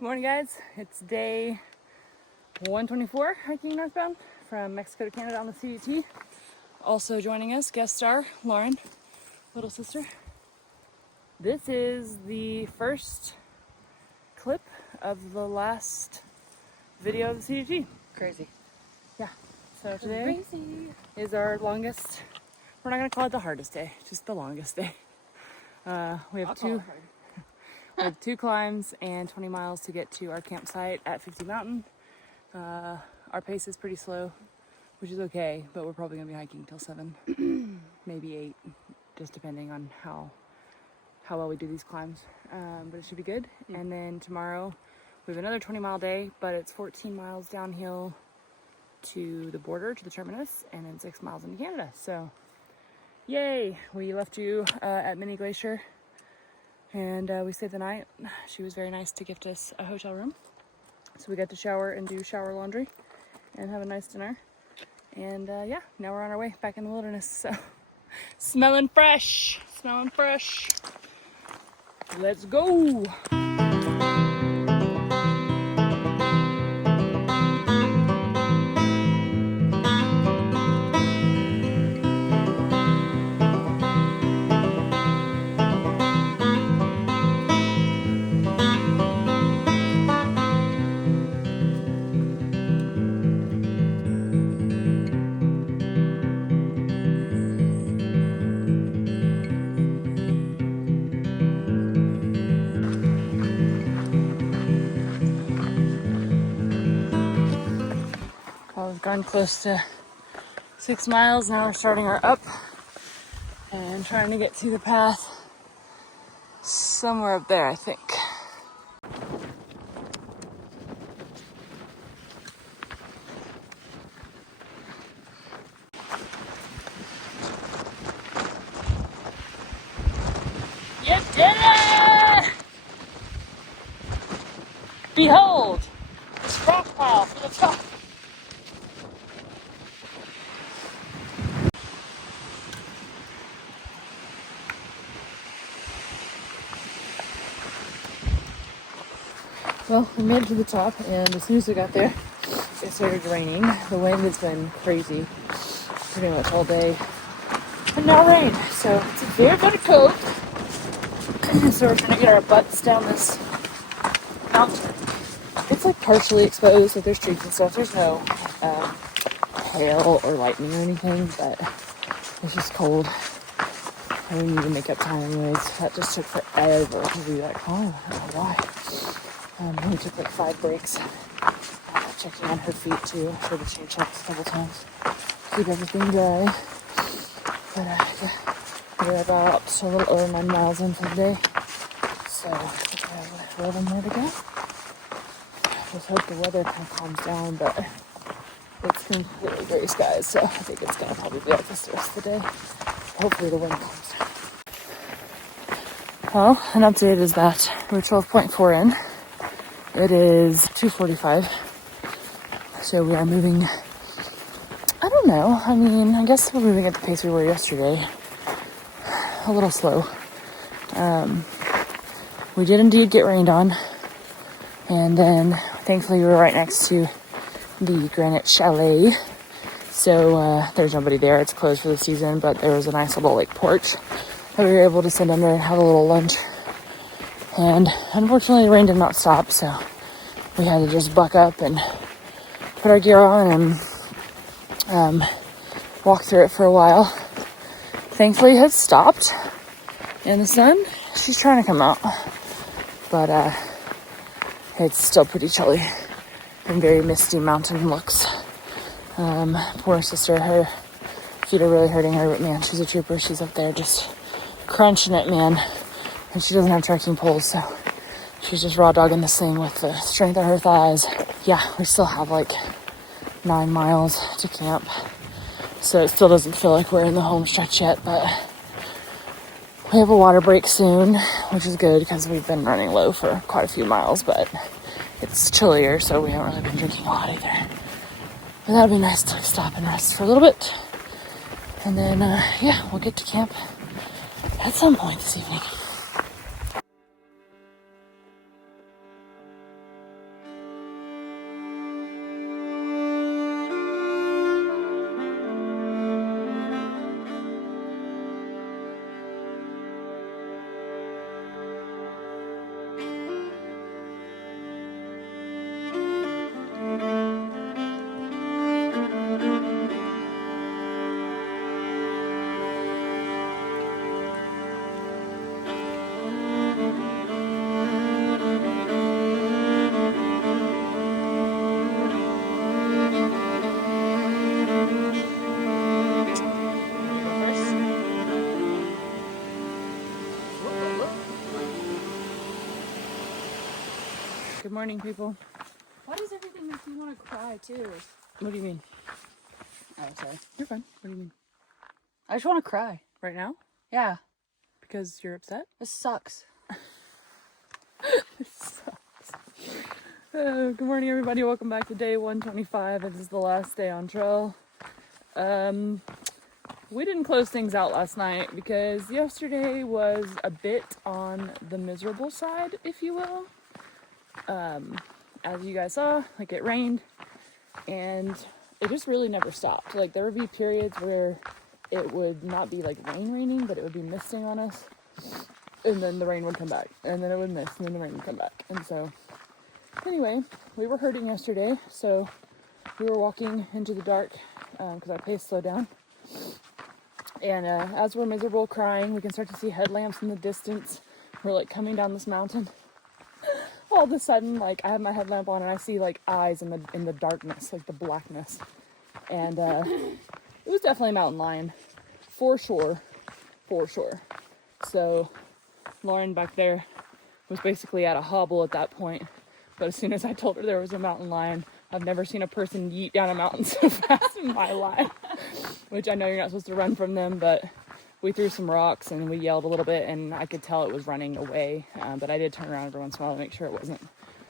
Good morning, guys. It's day 124 hiking northbound from Mexico to Canada on the CDT. Also joining us, guest star Lauren, little sister. This is the first clip of the last video of the CDT. Crazy. Yeah. So today is our longest. We're not gonna call it the hardest day, just the longest day. We have two climbs and 20 miles to get to our campsite at 50 Mountain. Our pace is pretty slow, which is okay, but we're probably gonna be hiking till 7, maybe 8, just depending on how well we do these climbs. But it should be good. And then tomorrow we have another 20-mile day, but it's 14 miles downhill to the border, to the Terminus, and then 6 miles into Canada. So, yay! We left you at Mini Glacier, and we stayed the night. She was very nice to gift us a hotel room. So we got to shower and do shower laundry and have a nice dinner. And yeah, now we're on our way back in the wilderness. So smelling fresh. Let's go. We've gone close to 6 miles. Now we're starting our up and trying to get to the path somewhere up there, I think. You did it! Behold, this rock pile for the top. Well, we made it to the top, and as soon as we got there, it started raining. The wind has been crazy pretty much all day, and now rain. So it's a very cold. So we're trying to get our butts down this mountain. It's like partially exposed, so there's trees and stuff. There's no hail or lightning or anything, but it's just cold. And we need to make up time anyways. That just took forever to do that climb. I don't know why. We took like 5 breaks, checking on her feet too. I had to change checks a couple times, keep everything dry. But yeah, we're about a little over 9 miles in for the day, so I think we have 11 more to go. Just hope the weather kind of calms down, but it's completely gray skies, so I think it's gonna probably be like this the rest of the day. Hopefully the wind calms down. Well, an update is that we're 12.4 in. It is 2:45, so we are moving, I don't know, I guess we're moving at the pace we were yesterday, a little slow. We did indeed get rained on, and then thankfully we were right next to the Granite Chalet, so there's nobody there. It's closed for the season, but there was a nice little like porch that we were able to sit under and have a little lunch. And unfortunately the rain did not stop, so we had to just buck up and put our gear on and walk through it for a while. Thankfully it had stopped, and the sun, she's trying to come out, but it's still pretty chilly and very misty mountain looks. Poor sister, her feet are really hurting her, but man, she's a trooper. She's up there just crunching it, man. And she doesn't have trekking poles, so she's just raw dogging this thing with the strength of her thighs. Yeah, we still have like 9 miles to camp, so it still doesn't feel like we're in the home stretch yet, but we have a water break soon, which is good because we've been running low for quite a few miles, but it's chillier, so we haven't really been drinking a lot either. But that'd be nice to stop and rest for a little bit, and then yeah, we'll get to camp at some point this evening. Good morning, people. Why does everything make you want to cry, too? What do you mean? Oh, sorry. You're fine. What do you mean? I just want to cry. Right now? Yeah. Because you're upset? This sucks. This sucks. Good morning, everybody. Welcome back to day 125. It is the last day on trail. We didn't close things out last night because yesterday was a bit on the miserable side, if you will. As you guys saw, like it rained and it just really never stopped. Like there would be periods where it would not be like raining, but it would be misting on us. And then the rain would come back and then it would mist and then the rain would come back. And so anyway, we were hurting yesterday. So we were walking into the dark because our pace slowed down. And as we're miserable crying, we can start to see headlamps in the distance. We're like coming down this mountain. All of a sudden, like I have my headlamp on and I see like eyes in the darkness, like the blackness. And it was definitely a mountain lion, for sure. So Lauren back there was basically at a hobble at that point. But as soon as I told her there was a mountain lion, I've never seen a person yeet down a mountain so fast in my life. Which I know you're not supposed to run from them, but we threw some rocks and we yelled a little bit and I could tell it was running away. But I did turn around every once in a while to make sure it wasn't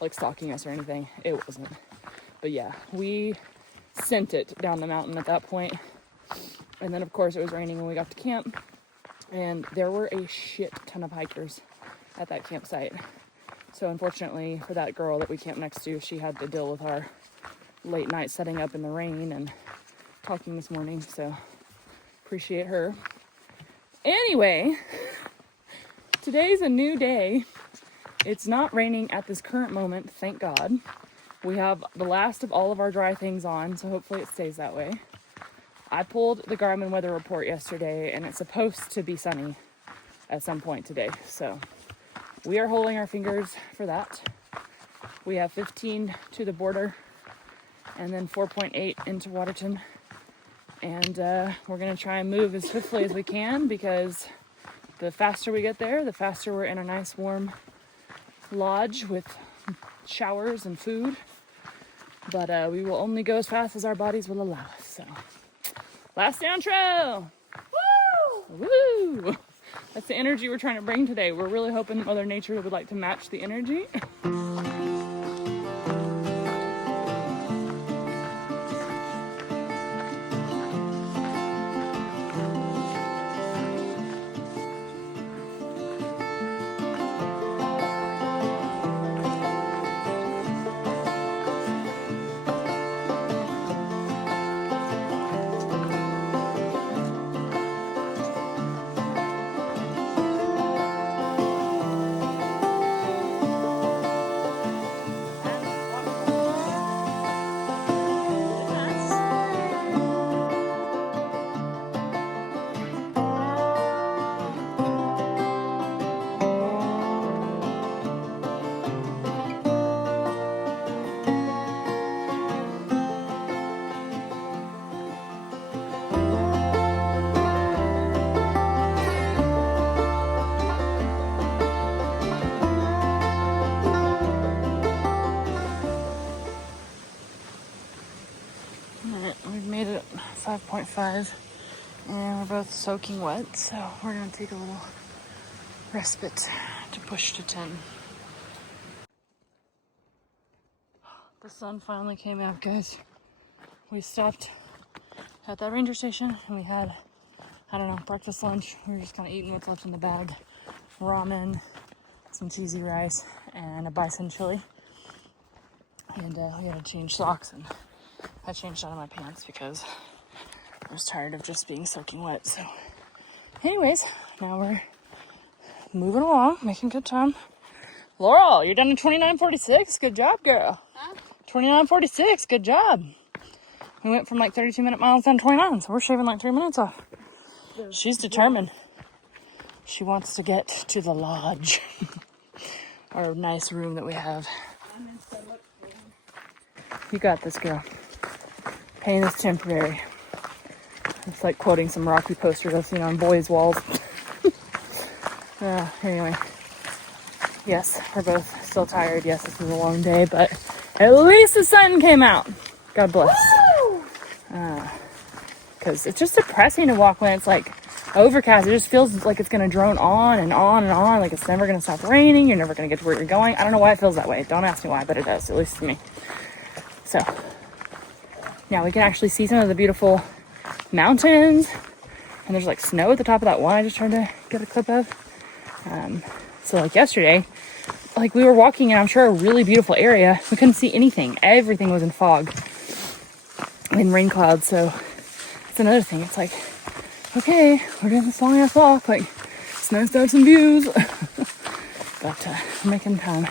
like stalking us or anything. It wasn't. But yeah, we sent it down the mountain at that point. And then of course it was raining when we got to camp. And there were a shit ton of hikers at that campsite. So unfortunately for that girl that we camped next to, she had to deal with our late night setting up in the rain and talking this morning. So appreciate her. Anyway, today's a new day. It's not raining at this current moment, thank God. We have the last of all of our dry things on, so hopefully it stays that way. I pulled the Garmin weather report yesterday, and it's supposed to be sunny at some point today. So we are holding our fingers for that. We have 15 to the border, and then 4.8 into Waterton. And we're going to try and move as swiftly as we can because the faster we get there, the faster we're in a nice warm lodge with showers and food. But we will only go as fast as our bodies will allow us. So, last day on trail! Woo! Woo! That's the energy we're trying to bring today. We're really hoping Mother Nature would like to match the energy. Alright, we've made it 5.5 and we're both soaking wet, so we're going to take a little respite to push to 10. The sun finally came out, guys. We stopped at that ranger station and we had, I don't know, breakfast, lunch. We were just kind of eating what's left in the bag. Ramen, some cheesy rice, and a bison chili. And we had to change socks, and I changed out of my pants because I was tired of just being soaking wet. So anyways, now we're moving along, making good time. Laurel, you're done in 29:46. Good job, girl. Huh? 29:46. Good job. We went from like 32-minute miles down to 29, so we're shaving like 3 minutes off. She's determined. She wants to get to the lodge. Our nice room that we have. You got this, girl. Pain is temporary. It's like quoting some Rocky posters I've seen on boys' walls. Anyway. Yes, we're both still tired. Yes, this was a long day, but at least the sun came out. God bless. Because it's just depressing to walk when it's like overcast. It just feels like it's going to drone on and on and on. Like it's never going to stop raining. You're never going to get to where you're going. I don't know why it feels that way. Don't ask me why, but it does, at least to me. So, yeah, we can actually see some of the beautiful mountains. And there's like snow at the top of that one I just tried to get a clip of. So like yesterday, like we were walking in, I'm sure, a really beautiful area. We couldn't see anything. Everything was in fog and rain clouds. So it's another thing. It's like, okay, we're doing this long ass walk. Like, it's nice to have some views. But we're making time.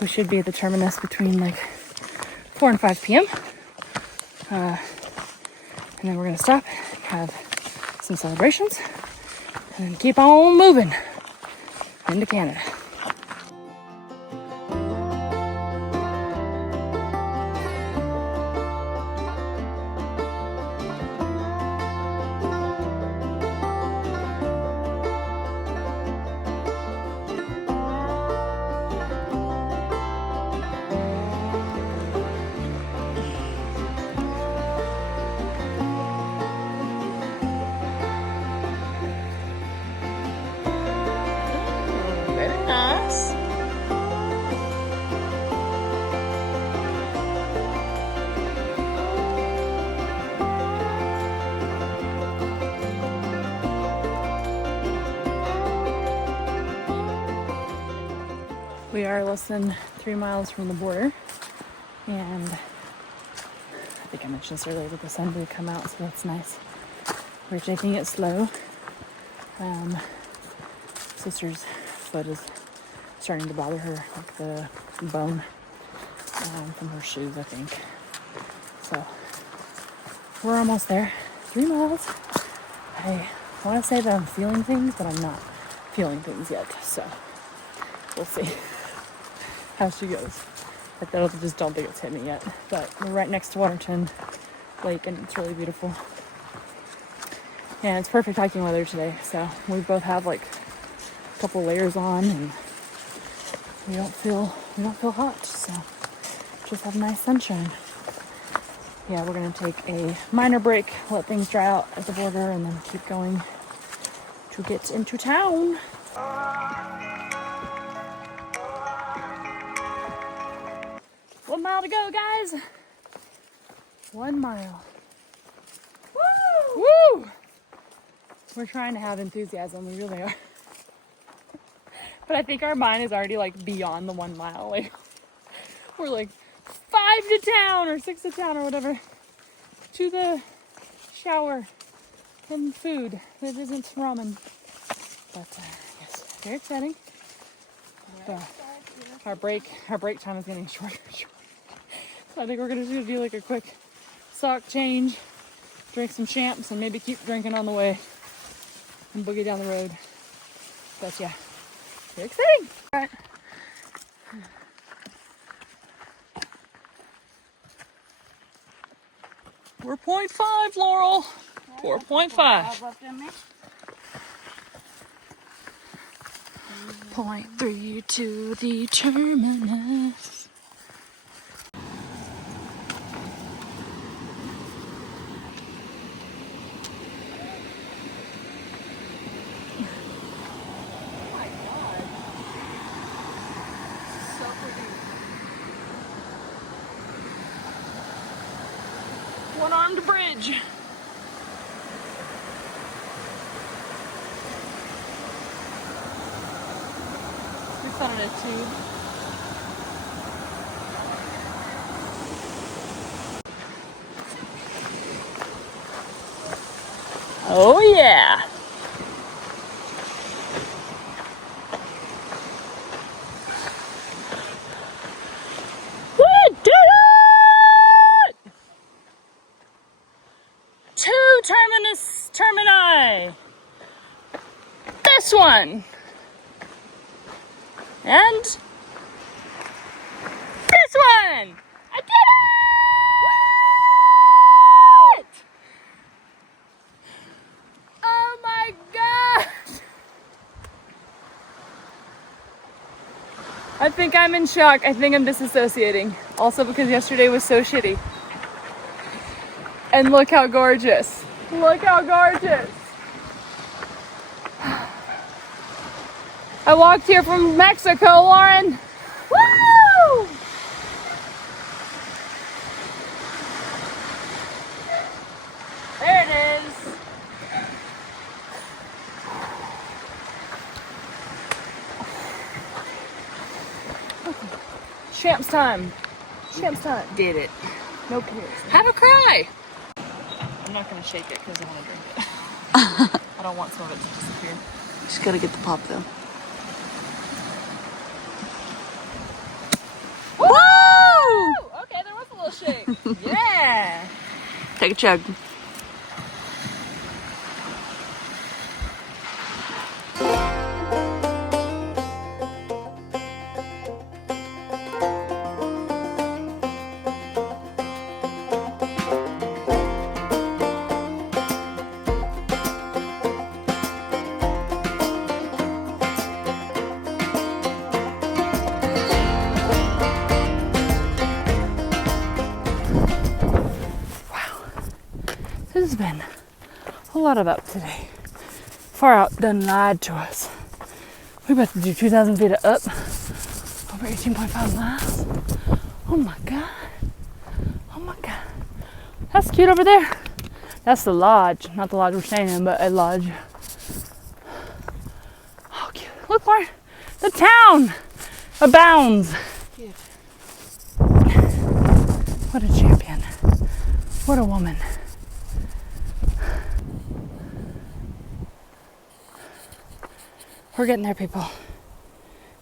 We should be at the terminus between like 4 and 5 p.m. And then we're going to stop, have some celebrations, and then keep on moving into Canada. Very nice. We are less than 3 miles from the border, and I think I mentioned this earlier that the sun did come out, so that's nice. We're taking it slow. Sister's foot is starting to bother her, like the bone from her shoes, I think. So we're almost there. 3 miles. I want to say that I'm feeling things, but I'm not feeling things yet. So we'll see how she goes. I just don't think it's hit me yet. But we're right next to Waterton Lake, and it's really beautiful. And it's perfect hiking weather today. So we both have like a couple layers on, and we don't feel hot. So just have nice sunshine. Yeah, we're gonna take a minor break, let things dry out at the border, and then keep going to get into town. 1 mile to go, guys. 1 mile. Woo! Woo! We're trying to have enthusiasm. We really are. But I think our mind is already like beyond the 1 mile. Like we're like 5 to town or 6 to town or whatever, to the shower and food that isn't ramen. But yes, very exciting. But our break time is getting shorter and shorter. So I think we're gonna do like a quick sock change, drink some champs, and maybe keep drinking on the way and boogie down the road. But yeah, very exciting. All right. We're 0.5, Laurel. 4.5. 0.3 to the terminus. One-armed bridge. We found a tube. Oh yeah. We did it! 2 termini. This one. And this one. I did it! Oh my god! I think I'm in shock. I think I'm disassociating. Also because yesterday was so shitty. And look how gorgeous. Look how gorgeous. I walked here from Mexico, Lauren. Woo! There it is. Champs time. Champs time. Did it. No kids. Have a cry. I'm not gonna shake it because I want to drink it. I don't want some of it to disappear. Just gotta get the pop though. Woo! Okay, there was a little shake. Yeah. Take a chug. This has been a lot of up today. Far out done lied to us. We're about to do 2,000 feet of up, over 18.5 miles. Oh my God. Oh my God. That's cute over there. That's the lodge. Not the lodge we're staying in, but a lodge. Oh, cute. Look, Lauren. The town abounds. Cute. What a champion. What a woman. We're getting there, people.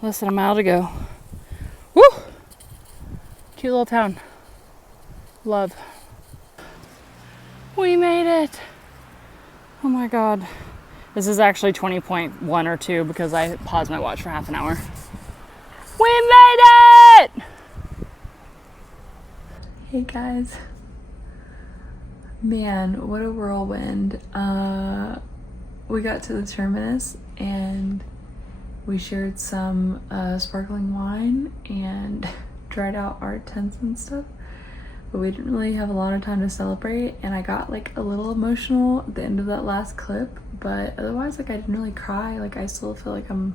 Less than a mile to go. Woo! Cute little town. Love. We made it. Oh my God. This is actually 20.1 or 2 because I paused my watch for half an hour. We made it! Hey guys. Man, what a whirlwind. We got to the terminus and we shared some sparkling wine and tried out our tents and stuff, but we didn't really have a lot of time to celebrate, and I got like a little emotional at the end of that last clip, but otherwise like I didn't really cry. Like I still feel like I'm,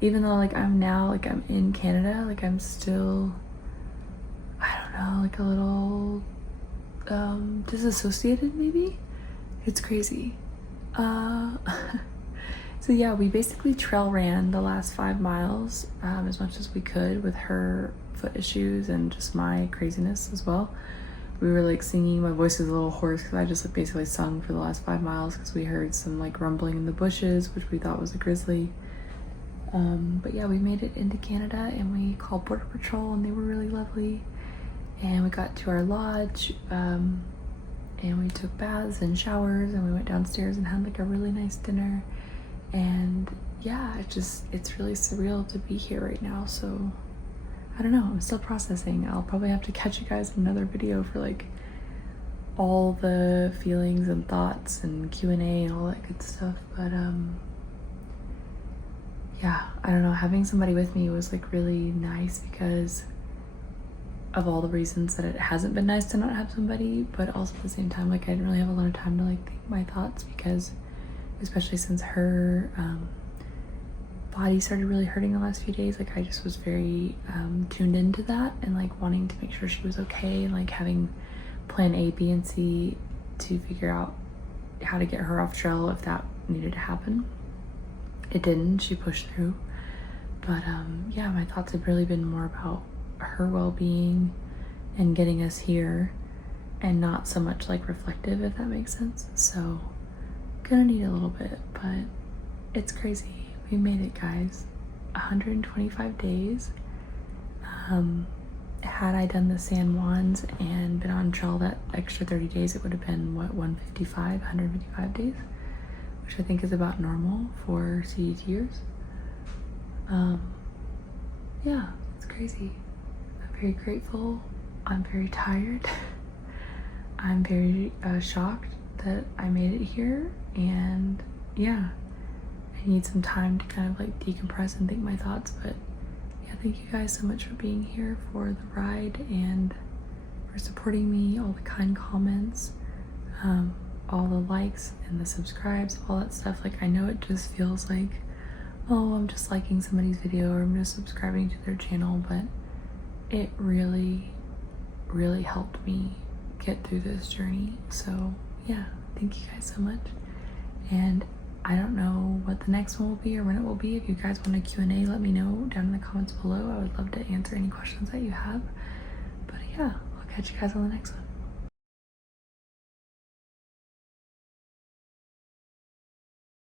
even though like I'm now like I'm in Canada, like I'm still, I don't know, like a little disassociated maybe. It's crazy. So yeah, we basically trail ran the last 5 miles as much as we could with her foot issues and just my craziness as well. We were like singing, my voice is a little hoarse because I just like basically sung for the last 5 miles because we heard some like rumbling in the bushes, which we thought was a grizzly. But yeah, we made it into Canada and we called Border Patrol and they were really lovely. And we got to our lodge and we took baths and showers and we went downstairs and had like a really nice dinner. And yeah, it's really surreal to be here right now. So I don't know, I'm still processing. I'll probably have to catch you guys in another video for like all the feelings and thoughts and Q&A and all that good stuff. But yeah, I don't know, having somebody with me was like really nice because of all the reasons that it hasn't been nice to not have somebody, but also at the same time, like I didn't really have a lot of time to like think my thoughts because especially since her body started really hurting the last few days, like I just was very tuned into that and like wanting to make sure she was okay and like having plan A, B, and C to figure out how to get her off trail if that needed to happen. It didn't, she pushed through. But yeah, my thoughts have really been more about her well-being and getting us here and not so much like reflective, if that makes sense. So gonna need a little bit, but it's crazy. We made it, guys. 125 days. Had I done the San Juans and been on trail that extra 30 days, it would have been what, 155 days, which I think is about normal for CDTers. Yeah, it's crazy. I'm very grateful. I'm very tired. I'm very shocked that I made it here, and yeah, I need some time to kind of like decompress and think my thoughts, but yeah, thank you guys so much for being here for the ride and for supporting me, all the kind comments, all the likes and the subscribes, all that stuff. Like, I know it just feels like, oh, I'm just liking somebody's video or I'm just subscribing to their channel, but it really, really helped me get through this journey. So yeah, thank you guys so much. And I don't know what the next one will be or when it will be. If you guys want a Q&A, let me know down in the comments below. I would love to answer any questions that you have. But yeah, I'll catch you guys on the next one.